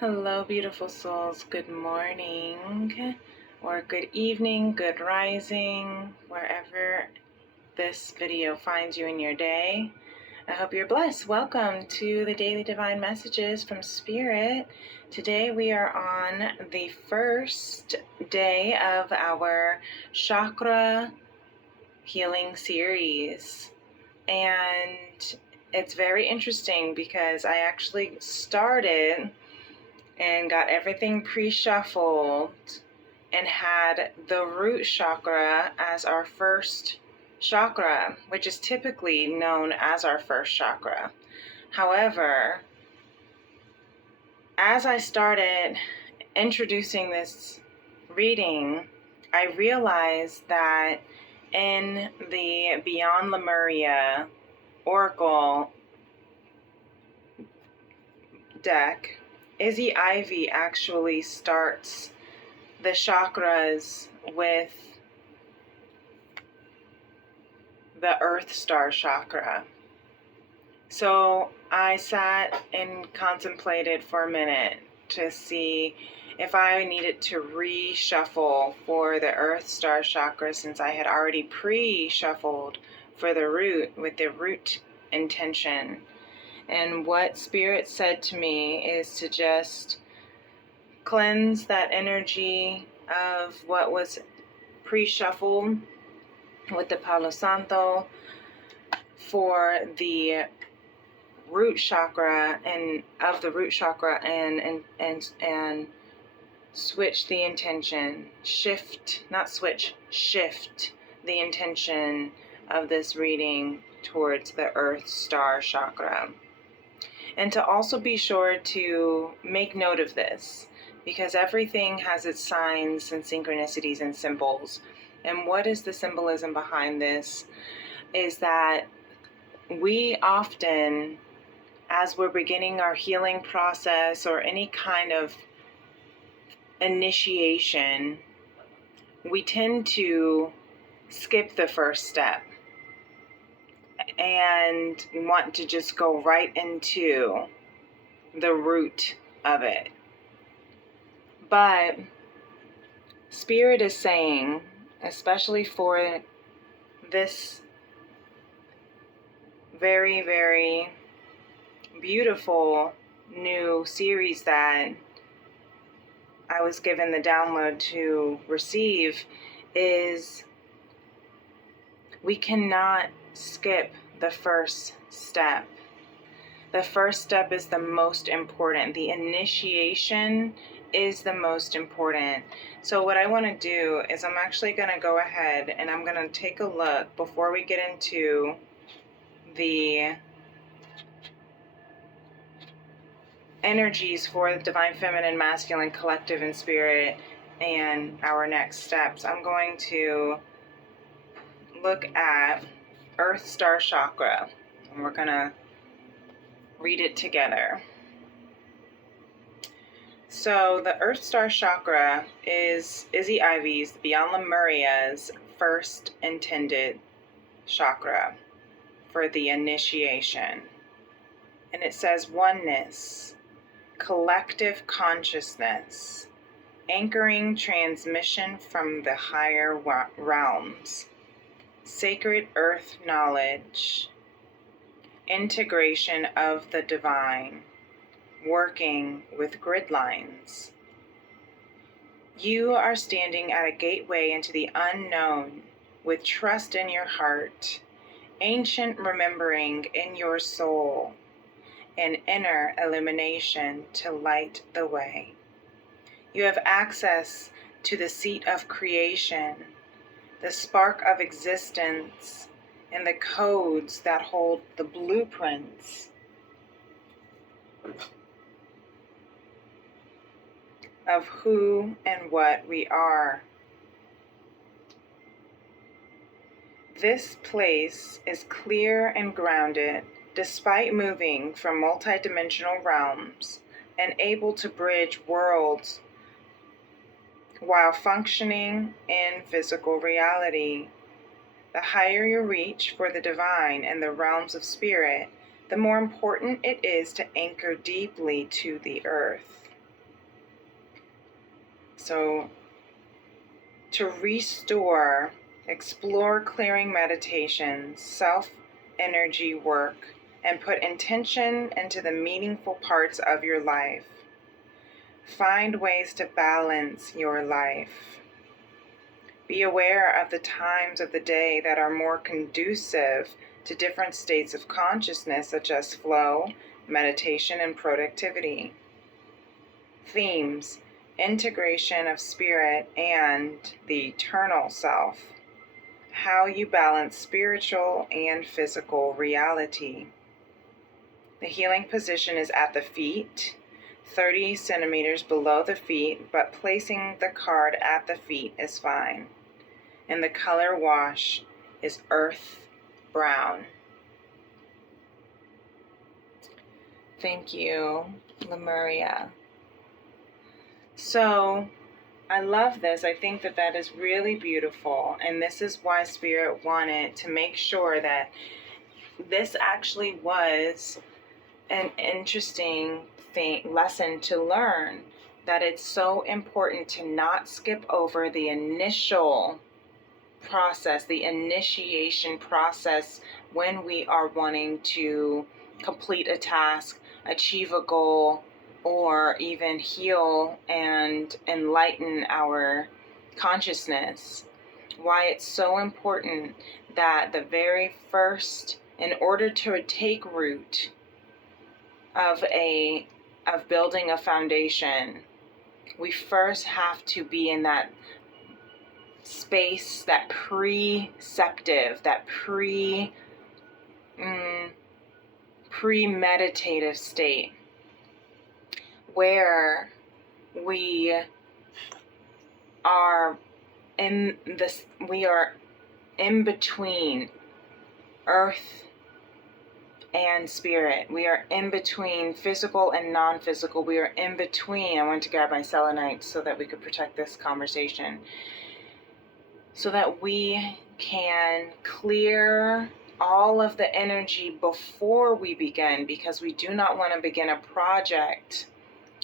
Hello, beautiful souls. Good morning, or good evening, good rising, wherever this video finds you in your day. I hope you're blessed. Welcome to the Daily Divine Messages from Spirit. Today we are on the first day of our Chakra Healing Series. And it's very interesting because I actually started and got everything pre-shuffled and had the root chakra as our first chakra, which is typically known as our first chakra. However, as I started introducing this reading, I realized that in the Beyond Lemuria Oracle deck, Izzy Ivy actually starts the chakras with the Earth Star chakra. So I sat and contemplated for a minute to see if I needed to reshuffle for the Earth Star chakra, since I had already pre-shuffled for the root with the root intention. And what Spirit said to me is to just cleanse that energy of what was pre-shuffled with the Palo Santo for the root chakra and switch the intention, shift the intention of this reading towards the Earth Star chakra. And to also be sure to make note of this, because everything has its signs and synchronicities and symbols. And what is the symbolism behind this is that we often, as we're beginning our healing process or any kind of initiation, we tend to skip the first step and want to just go right into the root of it. But Spirit is saying, especially for this very, very beautiful new series that I was given the download to receive, is we cannot skip the first step. The first step is the most important. The initiation is the most important. So what I want to do is I'm actually going to go ahead and I'm going to take a look before we get into the energies for the Divine Feminine, Masculine, Collective, and Spirit and our next steps. I'm going to look at Earth Star Chakra, and we're going to read it together. So the Earth Star Chakra is Izzy Ivy's, Beyond Lemuria's first intended chakra for the initiation. And it says oneness, collective consciousness, anchoring transmission from the higher realms, sacred earth knowledge, integration of the divine, working with grid lines. You are standing at a gateway into the unknown with trust in your heart, ancient remembering in your soul, and inner illumination to light the way. You have access to the seat of creation, the spark of existence, and the codes that hold the blueprints of who and what we are. This place is clear and grounded, despite moving from multidimensional realms, and able to bridge worlds while functioning in physical reality. The higher your reach for the divine and the realms of spirit, the more important it is to anchor deeply to the earth. So to restore, explore clearing meditations, self-energy work, and put intention into the meaningful parts of your life. Find ways to balance your life. Be aware of the times of the day that are more conducive to different states of consciousness, such as flow, meditation, and productivity. Themes: integration of spirit and the eternal self. How you balance spiritual and physical reality. The healing position is at the feet, 30 centimeters below the feet, but placing the card at the feet is fine. And the color wash is earth brown. Thank you, Lemuria. So, I love this. I think that that is really beautiful. And this is why Spirit wanted to make sure that this actually was an interesting lesson to learn. That it's so important to not skip over the initial process, the initiation process, when we are wanting to complete a task, achieve a goal, or even heal and enlighten our consciousness. Why it's so important that the very first, in order to take root of building a foundation, we first have to be in that space, that preceptive, that premeditative state, where we are in between earth and spirit. We are in between physical and non-physical. We are in between. I went to grab my selenite so that we could protect this conversation, so that we can clear all of the energy before we begin, because we do not want to begin a project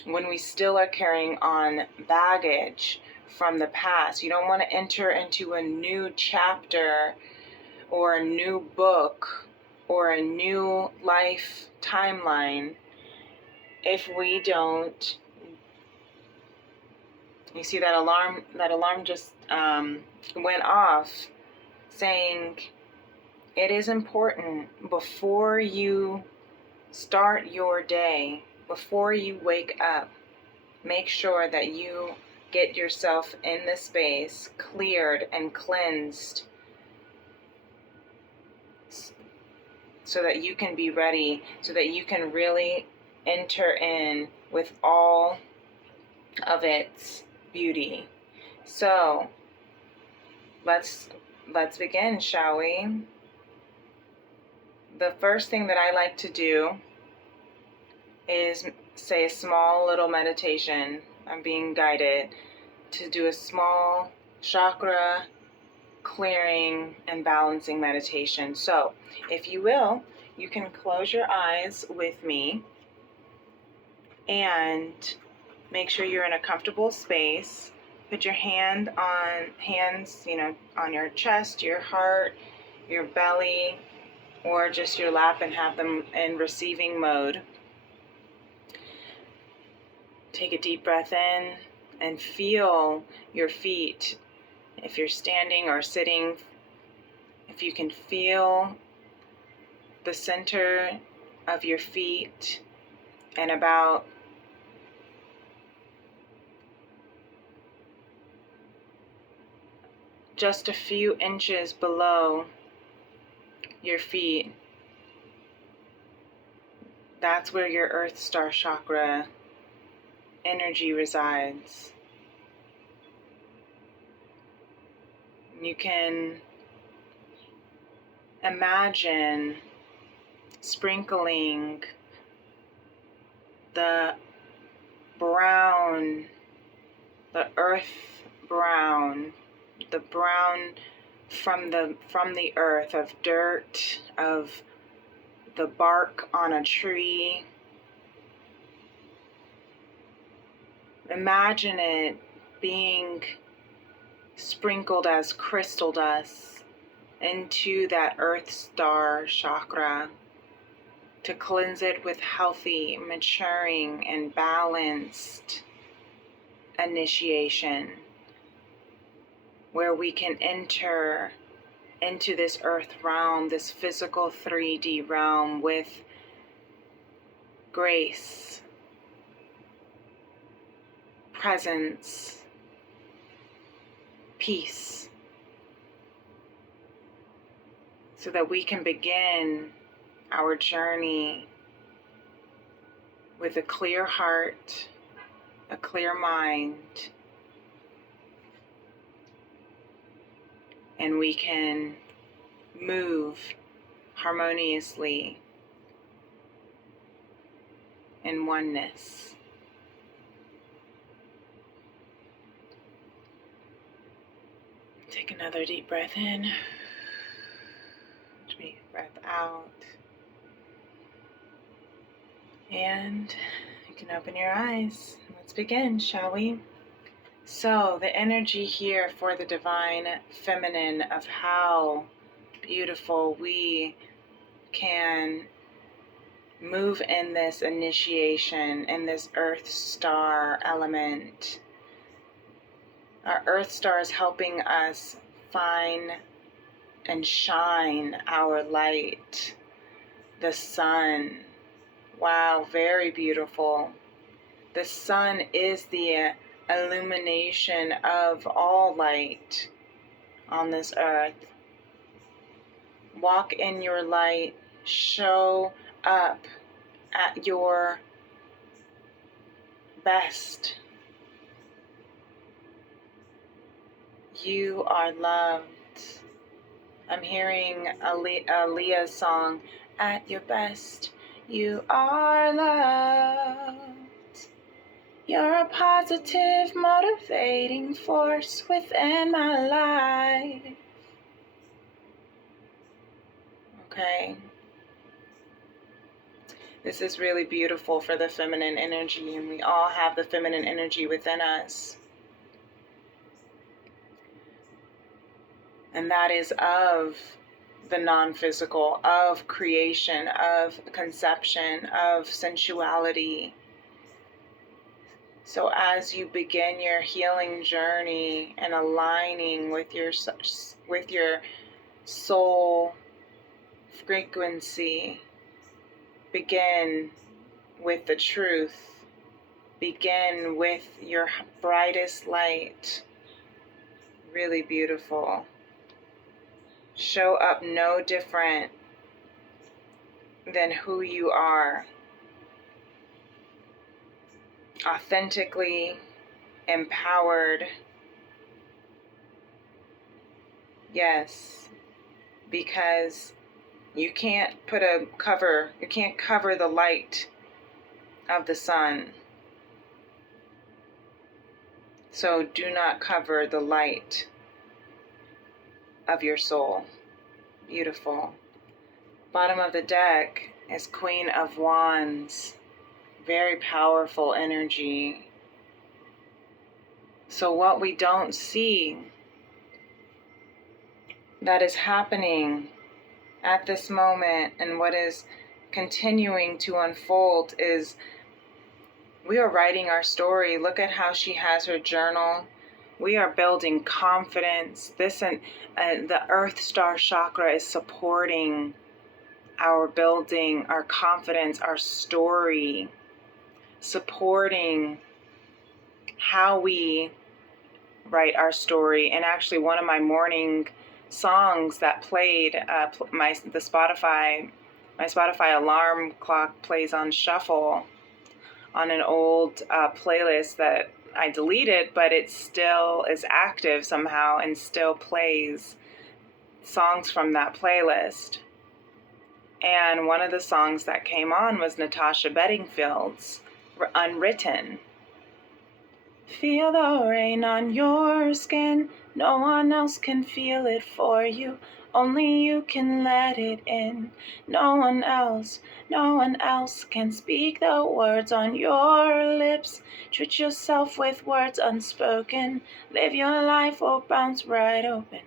when we still are carrying on baggage from the past. You don't want to enter into a new chapter or a new book or a new life timeline if we don't. You see that alarm just went off, saying it is important before you start your day, before you wake up, make sure that you get yourself in the space, cleared and cleansed, so that you can be ready, so that you can really enter in with all of its beauty. So let's begin, shall we? The first thing that I like to do is say a small little meditation. I'm being guided to do a small chakra clearing and balancing meditation. So if you will, you can close your eyes with me and make sure you're in a comfortable space. Put your hands, on your chest, your heart, your belly, or just your lap, and have them in receiving mode. Take a deep breath in and feel your feet. If you're standing or sitting, if you can feel the center of your feet and about just a few inches below your feet, that's where your Earth Star Chakra energy resides. You can imagine sprinkling the brown, the earth brown, the brown from the earth, of dirt, of the bark on a tree. Imagine it being sprinkled as crystal dust into that earth star chakra to cleanse it with healthy, maturing, and balanced initiation, where we can enter into this earth realm, this physical 3D realm, with grace, presence, peace, so that we can begin our journey with a clear heart, a clear mind, and we can move harmoniously in oneness. Take another deep breath in, deep breath out, and you can open your eyes. Let's begin, shall we? So the energy here for the divine feminine of how beautiful we can move in this initiation, in this earth star element. Our earth star is helping us find and shine our light, the sun. Wow, very beautiful. The sun is the illumination of all light on this earth. Walk in your light, show up at your best. You are loved. I'm hearing Aaliyah's song, At Your Best, You Are Loved. You're a positive, motivating force within my life. Okay. This is really beautiful for the feminine energy, and we all have the feminine energy within us. And that is of the non-physical, of creation, of conception, of sensuality. So as you begin your healing journey and aligning with your soul frequency, begin with the truth. Begin with your brightest light. Really beautiful. Show up no different than who you are. Authentically empowered. Yes, because you can't cover the light of the sun. So do not cover the light of your soul. Beautiful. Bottom of the deck is Queen of Wands. Very powerful energy. So what we don't see that is happening at this moment and what is continuing to unfold is we are writing our story. Look at how she has her journal. We are building confidence. This and the Earth Star Chakra is supporting our building, our confidence, our story, supporting how we write our story. And actually, one of my morning songs that played, my Spotify alarm clock plays on shuffle on an old playlist that I deleted, but it still is active somehow and still plays songs from that playlist. And one of the songs that came on was Natasha Bedingfield's Unwritten. Feel the rain on your skin, no one else can feel it for you. Only you can let it in. No one else can speak the words on your lips. Treat yourself with words unspoken. Live your life or bounce right open.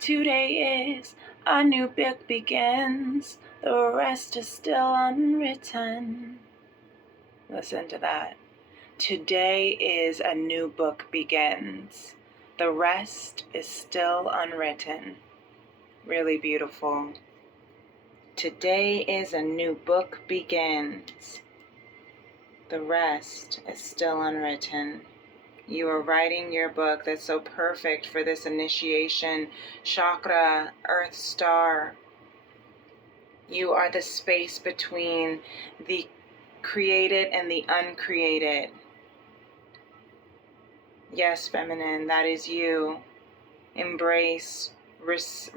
Today is a new book begins. The rest is still unwritten. Listen to that. Today is a new book begins. The rest is still unwritten. Really beautiful. Today is a new book begins. The rest is still unwritten. You are writing your book that's so perfect for this initiation. Chakra, Earth Star. You are the space between the created and the uncreated. Yes, feminine, that is you. Embrace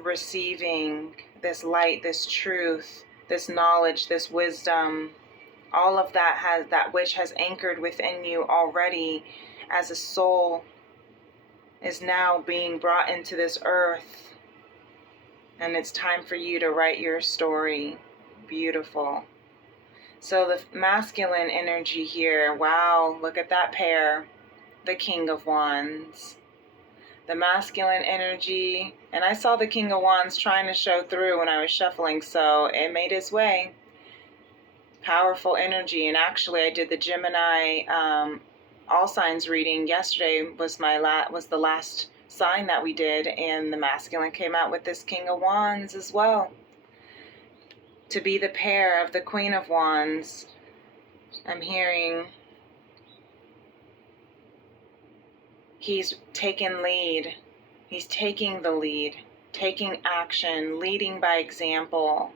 receiving this light, this truth, this knowledge, this wisdom. All of that which has anchored within you already as a soul is now being brought into this earth. And it's time for you to write your story. Beautiful. So the masculine energy here, wow, look at that pair. The King of Wands. The masculine energy, and I saw the King of Wands trying to show through when I was shuffling, so it made its way. Powerful energy, and actually I did the Gemini all signs reading yesterday. Was the last sign that we did, and the masculine came out with this King of Wands as well. To be the pair of the Queen of Wands, I'm hearing he's taken lead. He's taking the lead, taking action, leading by example.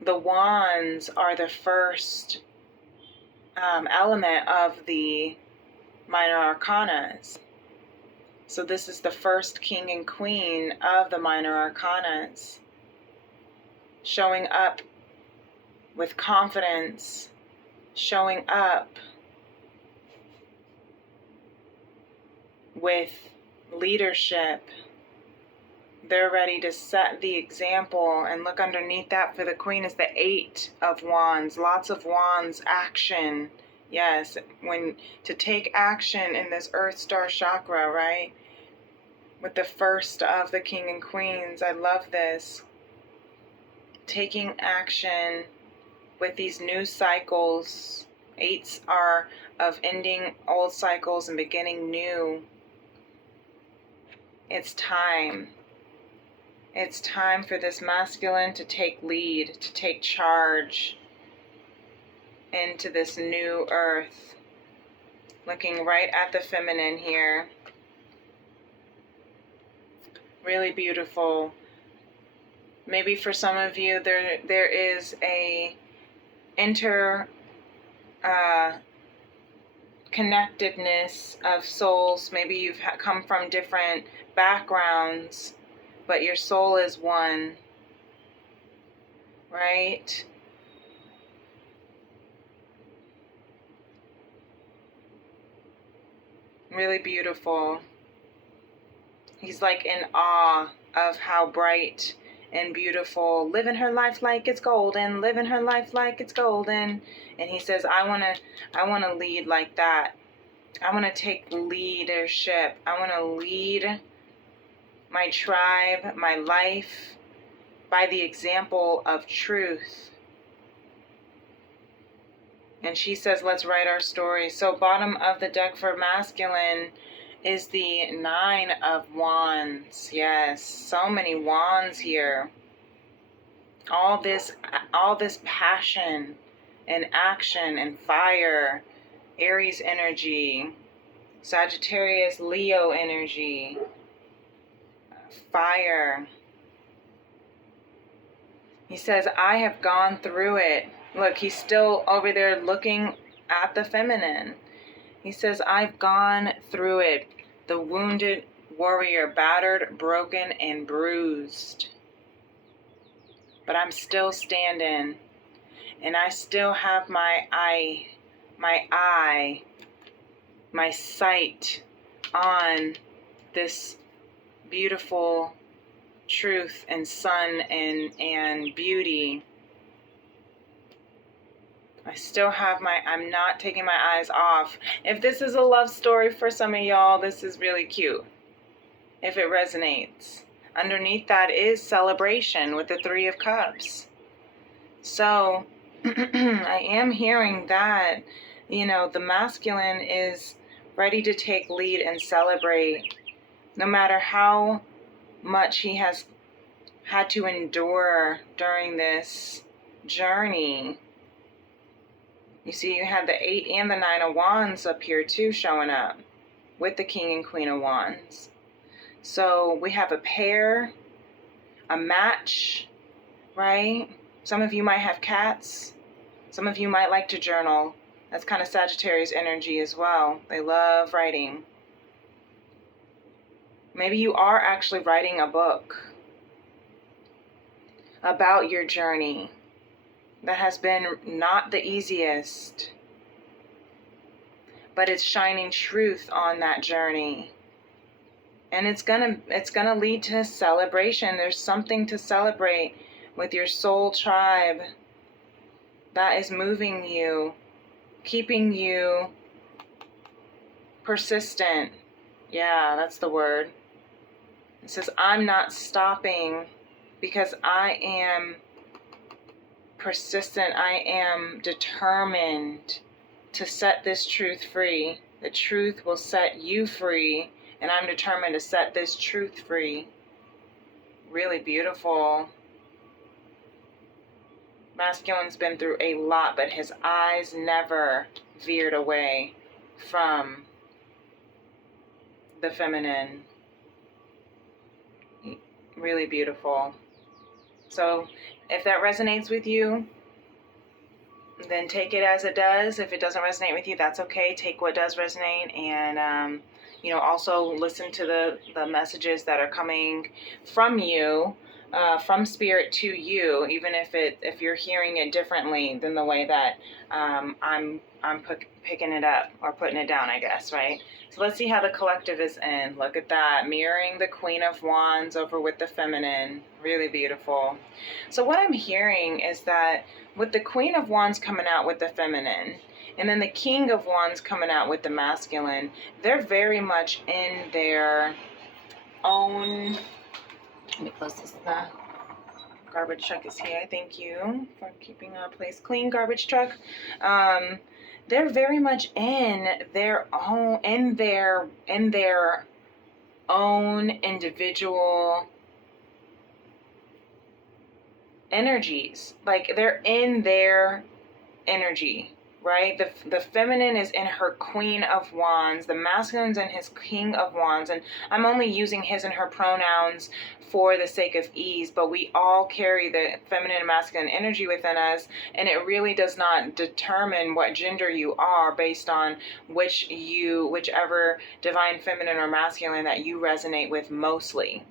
The wands are the first element of the minor arcanas. So this is the first king and queen of the minor arcanas. Showing up with confidence, showing up with leadership. They're ready to set the example. And look underneath that for the queen is the 8 of wands. Lots of wands, action. Yes, to take action in this earth star chakra, right? With the first of the king and queens. I love this. Taking action with these new cycles. 8s are of ending old cycles and beginning new. It's time. It's time for this masculine to take lead, to take charge into this new earth. Looking right at the feminine here. Really beautiful. Maybe for some of you there is a connectedness of souls. Maybe you've come from different backgrounds, but your soul is one, right? Really beautiful. He's like in awe of how bright and beautiful, living her life like it's golden, living her life like it's golden. And he says, I want to lead like that. I want to take leadership. I want to lead my tribe, my life, by the example of truth. And she says, let's write our story. So bottom of the deck for masculine is the 9 of wands. Yes, so many wands here. All this passion and action and fire. Aries energy. Sagittarius, Leo energy. Fire. He says, I have gone through it. Look, he's still over there looking at the feminine. He says, I've gone through it. The wounded warrior, battered, broken, and bruised. But I'm still standing. And I still have my sight on this beautiful truth and sun and beauty. I still have I'm not taking my eyes off. If this is a love story for some of y'all, this is really cute. If it resonates. Underneath that is celebration with the Three of Cups. So I am hearing that, the masculine is ready to take lead and celebrate, no matter how much he has had to endure during this journey. You see, you have the 8 and the 9 of Wands up here too showing up with the King and Queen of Wands. So we have a pair, a match, right? Some of you might have cats. Some of you might like to journal. That's kind of Sagittarius energy as well. They love writing. Maybe you are actually writing a book about your journey that has been not the easiest, but it's shining truth on that journey. And it's gonna lead to celebration. There's something to celebrate with your soul tribe that is moving you, keeping you persistent. Yeah, that's the word. It says, I'm not stopping because I am persistent. I am determined to set this truth free. The truth will set you free, and I'm determined to set this truth free. Really beautiful. Masculine's been through a lot, but his eyes never veered away from the feminine. Really beautiful. So if that resonates with you, then take it as it does. If it doesn't resonate with you, that's okay. Take what does resonate, and also listen to the messages that are coming from you, from spirit to you, even if you're hearing it differently than the way that I'm picking it up or putting it down, I guess, right? So let's see how the collective is in. Look at that, mirroring the Queen of Wands over with the feminine. Really beautiful. So what I'm hearing is that with the Queen of Wands coming out with the feminine, and then the King of Wands coming out with the masculine, they're very much in their own... Let me close this. The garbage truck is here. Thank you for keeping our place clean, garbage truck. They're very much in their own individual energies. Like, they're in their energy, right? The feminine is in her Queen of Wands. The masculine's in his King of Wands. And I'm only using his and her pronouns for the sake of ease, but we all carry the feminine and masculine energy within us, and it really does not determine what gender you are based on whichever divine feminine or masculine that you resonate with mostly.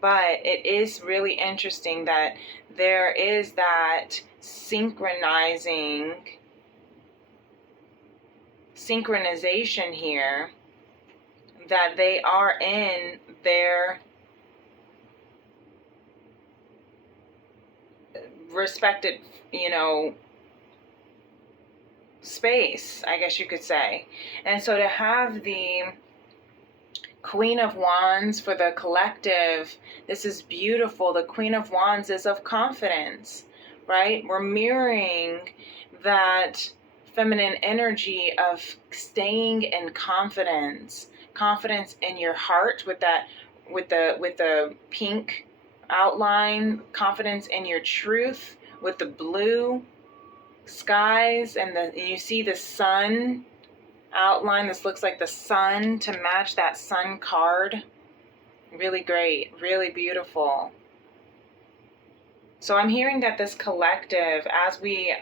But it is really interesting that there is that synchronization here, that they are in their respected, space, I guess you could say. And so to have the Queen of Wands for the collective, this is beautiful. The Queen of Wands is of confidence, right? We're mirroring that feminine energy of staying in confidence in your heart with the pink outline, confidence in your truth with the blue skies, and you see the sun outline. This looks like the sun to match that sun card. Really great, really beautiful. So I'm hearing that this collective, as we,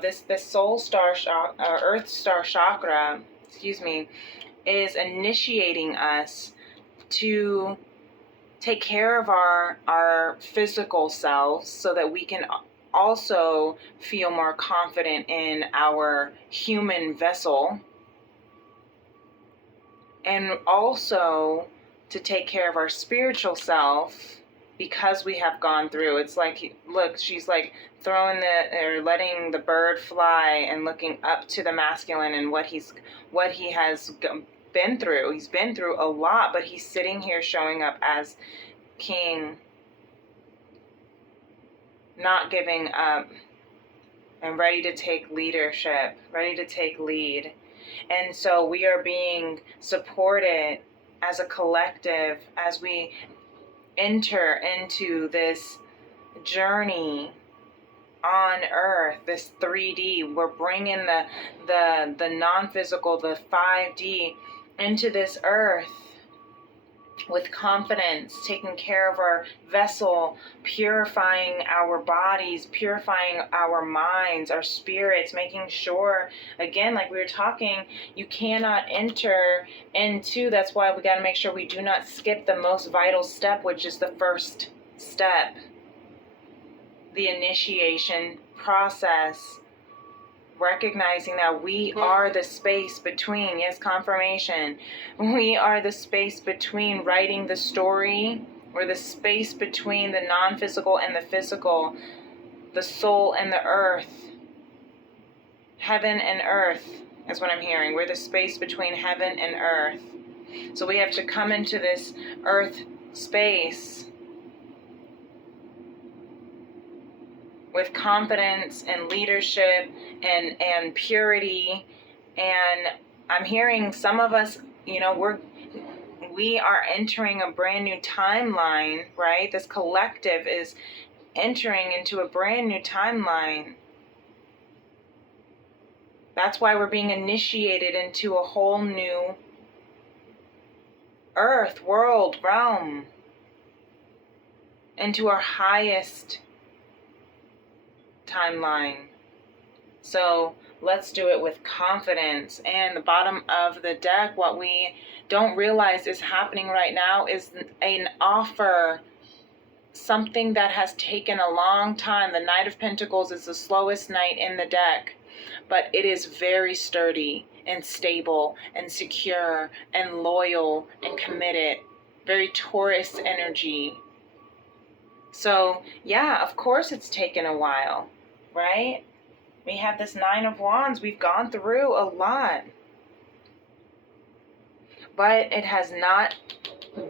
this soul star, earth star chakra, is initiating us to take care of our physical selves so that we can also feel more confident in our human vessel, and also to take care of our spiritual self because we have gone through. It's like, look, she's like letting the bird fly and looking up to the masculine and what he has been through. He's been through a lot, but he's sitting here showing up as king, not giving up, and ready to take leadership, ready to take lead. And so we are being supported as a collective as we enter into this journey on earth, this 3D. We're bringing the non-physical, the 5D into this earth with confidence, taking care of our vessel, purifying our bodies, purifying our minds, our spirits, making sure, again, like we were talking, you cannot enter into, that's why we got to make sure we do not skip the most vital step, which is the first step, the initiation process. Recognizing that we are the space between, yes, confirmation, we are the space between writing the story, or the space between the non-physical and the physical, the soul and the earth, heaven and earth is what I'm hearing. We're the space between heaven and earth. So we have to come into this earth space with confidence and leadership and purity. And I'm hearing some of us, we are entering a brand new timeline, right? This collective is entering into a brand new timeline. That's why we're being initiated into a whole new earth, world, realm, into our highest timeline. So let's do it with confidence. And the bottom of the deck, what we don't realize is happening right now is an offer, something that has taken a long time. The Knight of Pentacles is the slowest knight in the deck, but it is very sturdy and stable and secure and loyal and committed. Very Taurus energy. So yeah, of course it's taken a while, right? We have this Nine of Wands. We've gone through a lot. But it has not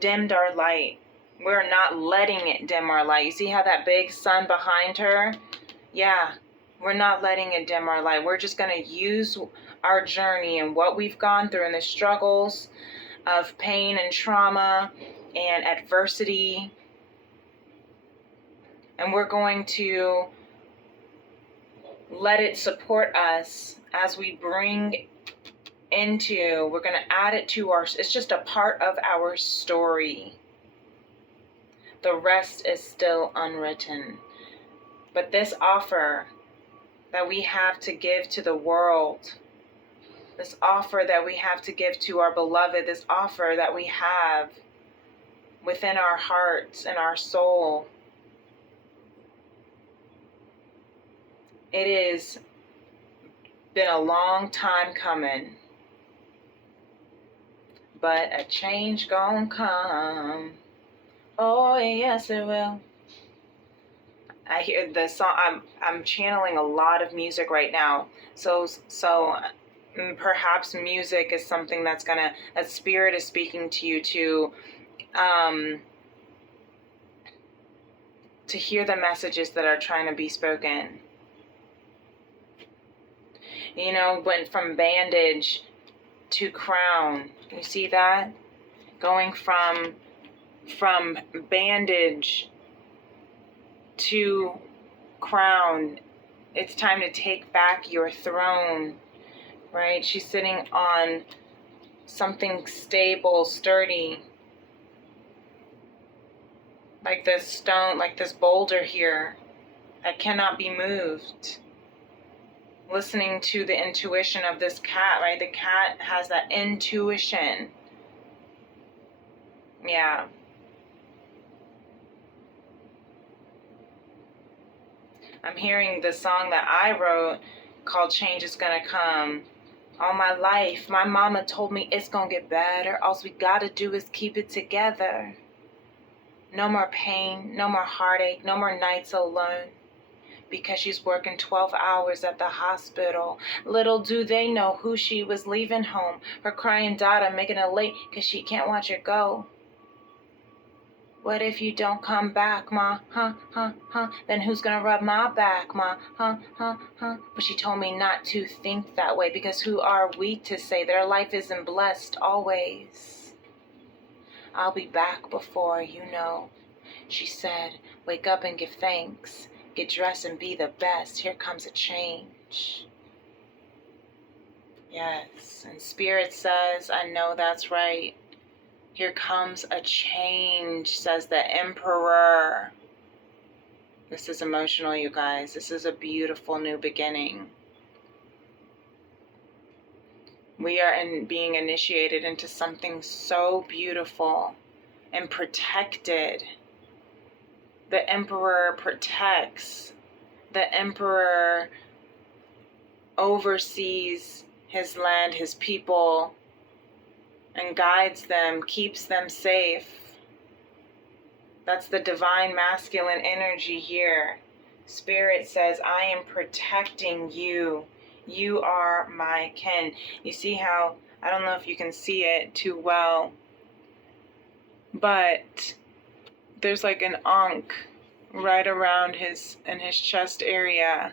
dimmed our light. We're not letting it dim our light. You see how that big sun behind her? Yeah, we're not letting it dim our light. We're just going to use our journey and what we've gone through and the struggles of pain and trauma and adversity. And we're going to let it support us as we bring into, we're going to add it to our, it's just a part of our story. The rest is still unwritten. But this offer that we have to give to the world, this offer that we have to give to our beloved, this offer that we have within our hearts and our soul, it has been a long time coming, but a change gonna come. Oh yes, it will. I hear the song. I'm channeling a lot of music right now. So perhaps music is something that Spirit is speaking to you to hear the messages that are trying to be spoken. Went from bandage to crown. You see that? Going from bandage to crown. It's time to take back your throne, right? She's sitting on something stable, sturdy, like this stone, like this boulder here that cannot be moved. Listening to the intuition of this cat, right? The cat has that intuition. Yeah. I'm hearing the song that I wrote called Change Is Gonna Come. All my life, my mama told me it's gonna get better. All we gotta do is keep it together. No more pain, no more heartache, no more nights alone. Because she's working 12 hours at the hospital. Little do they know who she was leaving home. Her crying daughter making it late because she can't watch her go. What if you don't come back, ma? Huh, huh, huh. Then who's gonna rub my back, ma? Huh, huh, huh. But she told me not to think that way, because who are we to say their life isn't blessed always? I'll be back before you know. She said, wake up and give thanks. Get dressed and be the best. Here comes a change. Yes, and Spirit says, I know that's right. Here comes a change, says the Emperor. This is emotional, you guys. This is a beautiful new beginning. We are being initiated into something so beautiful and protected. The Emperor protects. The Emperor oversees his land, his people, and guides them, keeps them safe. That's the divine masculine energy here. Spirit says, I am protecting you. You are my kin. You see how, I don't know if you can see it too well, but there's like an ankh right around in his chest area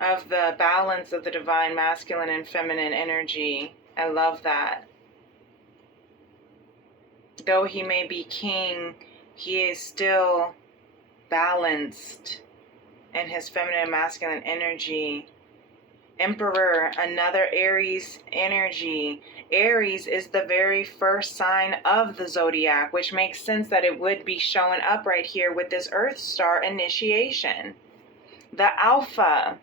of the balance of the divine masculine and feminine energy. I love that. Though he may be king, he is still balanced in his feminine and masculine energy. Emperor, another Aries energy. Aries is the very first sign of the zodiac, which makes sense that it would be showing up right here with this Earth star initiation. The Alpha.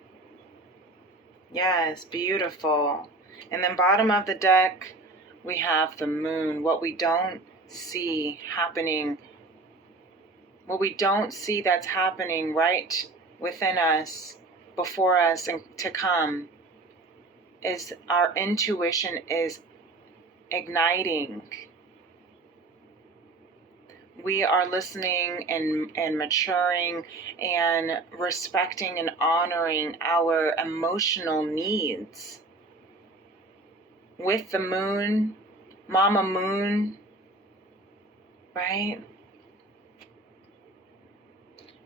Yes, beautiful. And then bottom of the deck, we have the moon. What we don't see happening, what we don't see that's happening right within us, before us and to come, is our intuition is igniting. We are listening and maturing and respecting and honoring our emotional needs. With the moon, Mama Moon, right?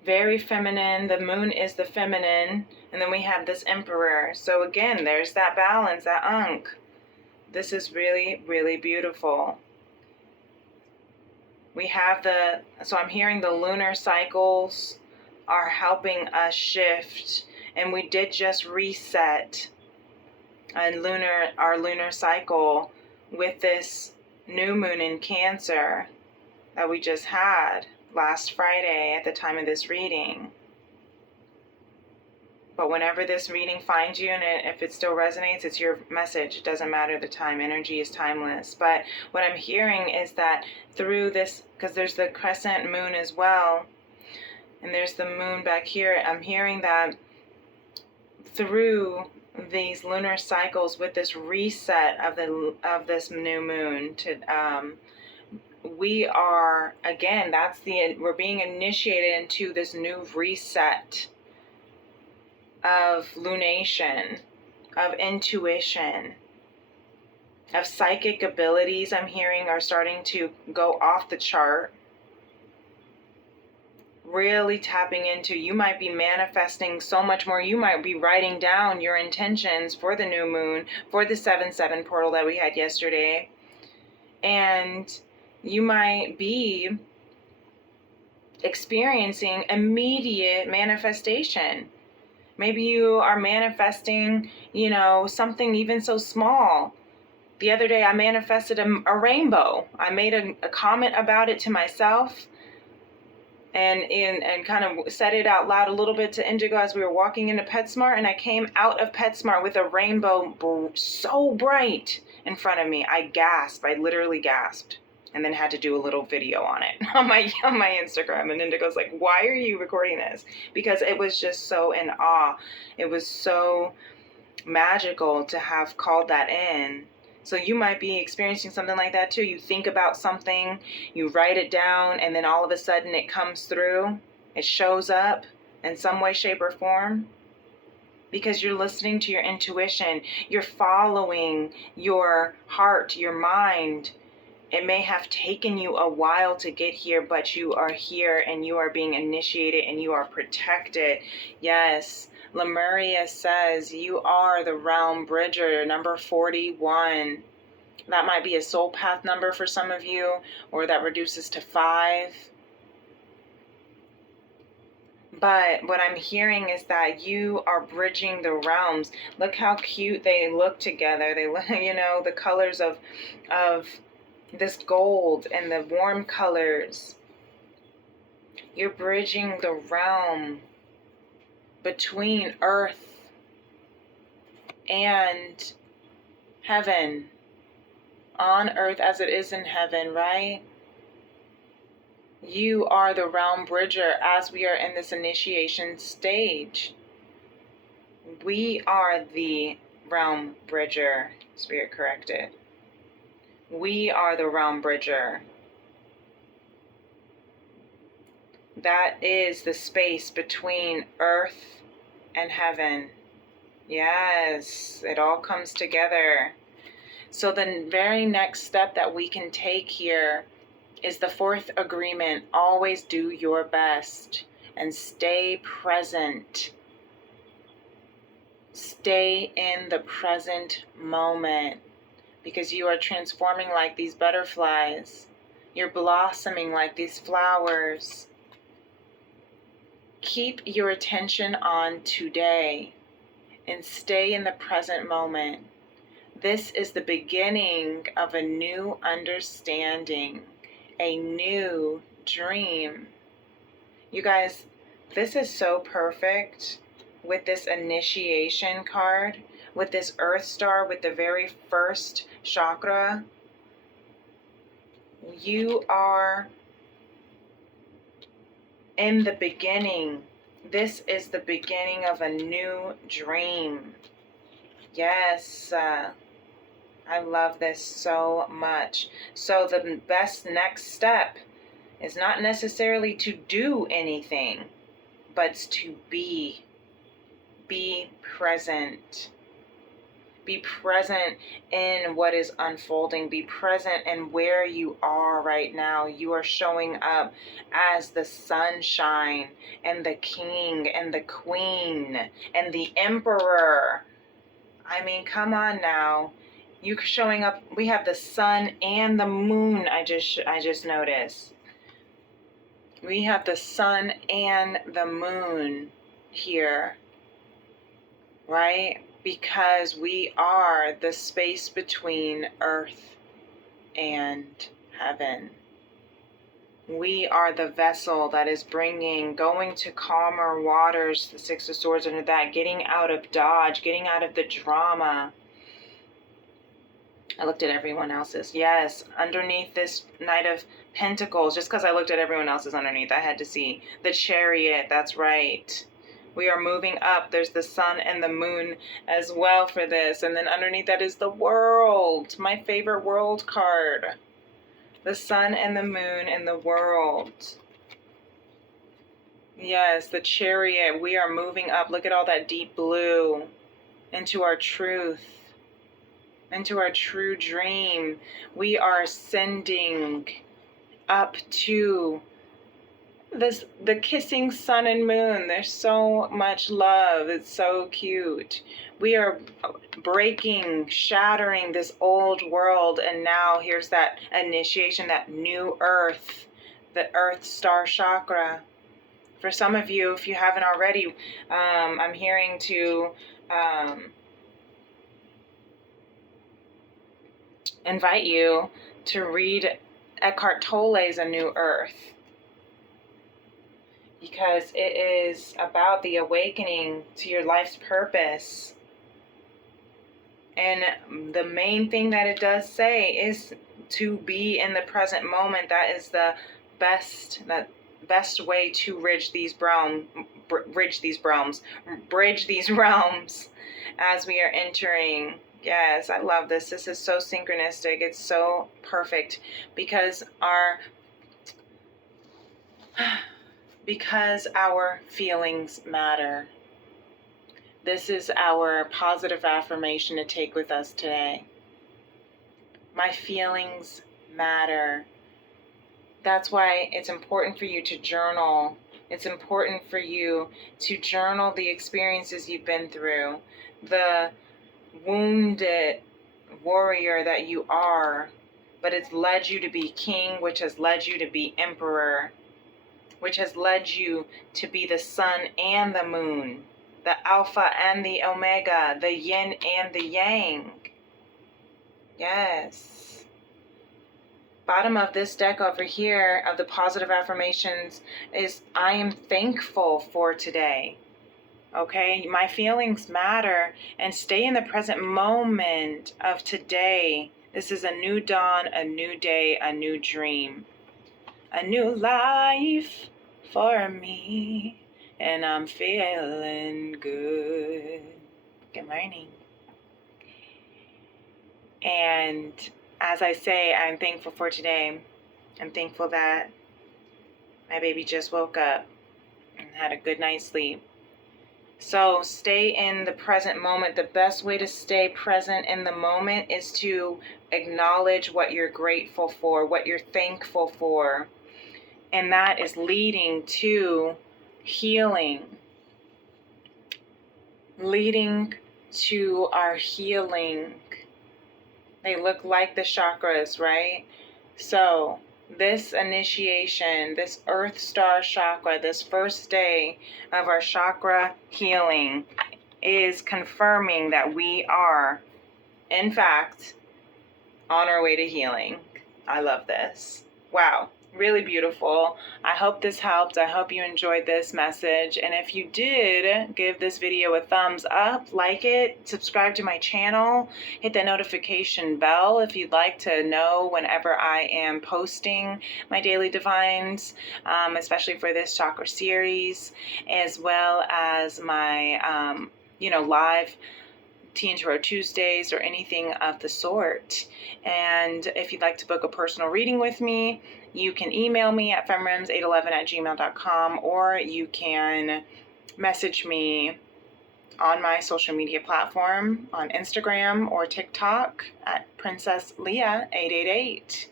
Very feminine. The moon is the feminine. And then we have this Emperor. So again, there's that balance, that ankh. This is really, really beautiful. We have so I'm hearing the lunar cycles are helping us shift. And we did just reset our lunar cycle with this new moon in Cancer that we just had last Friday at the time of this reading. But whenever this reading finds you, and if it still resonates, it's your message. It doesn't matter the time. Energy is timeless. But what I'm hearing is that through this, because there's the crescent moon as well, and there's the moon back here, I'm hearing that through these lunar cycles with this reset of this new moon, we are, again, we're being initiated into this new reset of lunation, of intuition, of psychic abilities. I'm hearing are starting to go off the chart. Really tapping into, you might be manifesting so much more. You might be writing down your intentions for the new moon, for the 7/7 portal that we had yesterday. And you might be experiencing immediate manifestation. Maybe you are manifesting, something even so small. The other day I manifested a rainbow. I made a comment about it to myself and kind of said it out loud a little bit to Indigo as we were walking into PetSmart, and I came out of PetSmart with a rainbow so bright in front of me. I gasped. I literally gasped. And then had to do a little video on it on my Instagram. And Indigo's like, why are you recording this? Because it was just so in awe. It was so magical to have called that in. So you might be experiencing something like that too. You think about something, you write it down, and then all of a sudden it comes through. It shows up in some way, shape, or form. Because you're listening to your intuition. You're following your heart, your mind. It may have taken you a while to get here, but you are here and you are being initiated and you are protected. Yes. Lemuria says you are the realm bridger, number 41. That might be a soul path number for some of you, or that reduces to 5. But what I'm hearing is that you are bridging the realms. Look how cute they look together. They look, the colors of this gold and the warm colors. You're bridging the realm between earth and heaven, on earth as it is in heaven, right? You are the realm bridger as we are in this initiation stage. We are the realm bridger, Spirit corrected. We are the realm bridger. That is the space between earth and heaven. Yes, it all comes together. So the very next step that we can take here is the 4th agreement. Always do your best and stay present. Stay in the present moment, because you are transforming like these butterflies. You're blossoming like these flowers. Keep your attention on today and stay in the present moment. This is the beginning of a new understanding, a new dream. You guys, this is so perfect with this initiation card, with this Earth Star, with the very first chakra. You are in the beginning. This is the beginning of a new dream. Yes, I love this so much. So the best next step is not necessarily to do anything, but to be. Be present. Be present in what is unfolding. Be present in where you are right now. You are showing up as the sunshine and the king and the queen and the emperor. I mean, come on now. You showing up. We have the sun and the moon. I just noticed. We have the sun and the moon here, right? Because we are the space between earth and heaven. We are the vessel that is going to calmer waters, the 6 of Swords under that, getting out of dodge, getting out of the drama. I looked at everyone else's. Yes, underneath this Knight of Pentacles, just because I looked at everyone else's underneath, I had to see the Chariot. That's right. We are moving up. There's the sun and the moon as well for this. And then underneath that is the World, my favorite World card. The sun and the moon and the World. Yes, the Chariot. We are moving up. Look at all that deep blue into our truth, into our true dream. We are ascending up to the kissing sun and moon. There's so much love. It's so cute. We are breaking, shattering this old world, and now here's that initiation, that new earth, the Earth Star Chakra. For some of you, if you haven't already, I'm hearing to invite you to read Eckhart Tolle's A New Earth, because it is about the awakening to your life's purpose. And the main thing that it does say is to be in the present moment. That is the best, that best way to bridge these realms as we are entering. Yes, I love this. This is so synchronistic. It's so perfect because our feelings matter. This is our positive affirmation to take with us today. My feelings matter. That's why it's important for you to journal. It's important for you to journal the experiences you've been through, the wounded warrior that you are, but it's led you to be king, which has led you to be emperor, which has led you to be the sun and the moon, the alpha and the omega, the yin and the yang. Yes. Bottom of this deck over here of the positive affirmations is I am thankful for today. Okay, my feelings matter, and stay in the present moment of today. This is a new dawn, a new day, a new dream, a new life for me, and I'm feeling good. Good morning. And as I say, I'm thankful for today. I'm thankful that my baby just woke up and had a good night's sleep. So stay in the present moment. The best way to stay present in the moment is to acknowledge what you're grateful for, what you're thankful for. And that is leading to healing. Leading to our healing. They look like the chakras, right? So this initiation, this Earth Star chakra, this first day of our chakra healing is confirming that we are, in fact, on our way to healing. I love this. Wow. Really beautiful. I hope this helped. I hope you enjoyed this message. And if you did, give this video a thumbs up, like it, subscribe to my channel, hit the notification bell if you'd like to know whenever I am posting my daily divines, especially for this chakra series, as well as my, live Teen Tarot Tuesdays or anything of the sort. And if you'd like to book a personal reading with me, you can email me at femrims811@gmail.com, or you can message me on my social media platform on Instagram or TikTok at Princess Leah 888.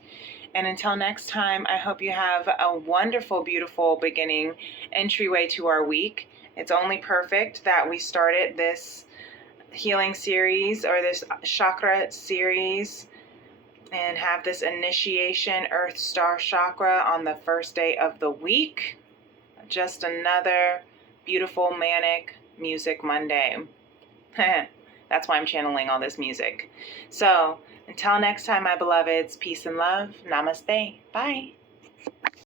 And until next time, I hope you have a wonderful, beautiful beginning, entryway to our week. It's only perfect that we started this healing series or this chakra series and have this initiation Earth Star chakra on the first day of the week. Just another beautiful manic music Monday. That's why I'm channeling all this music. So until next time, my beloveds, peace and love. Namaste. Bye.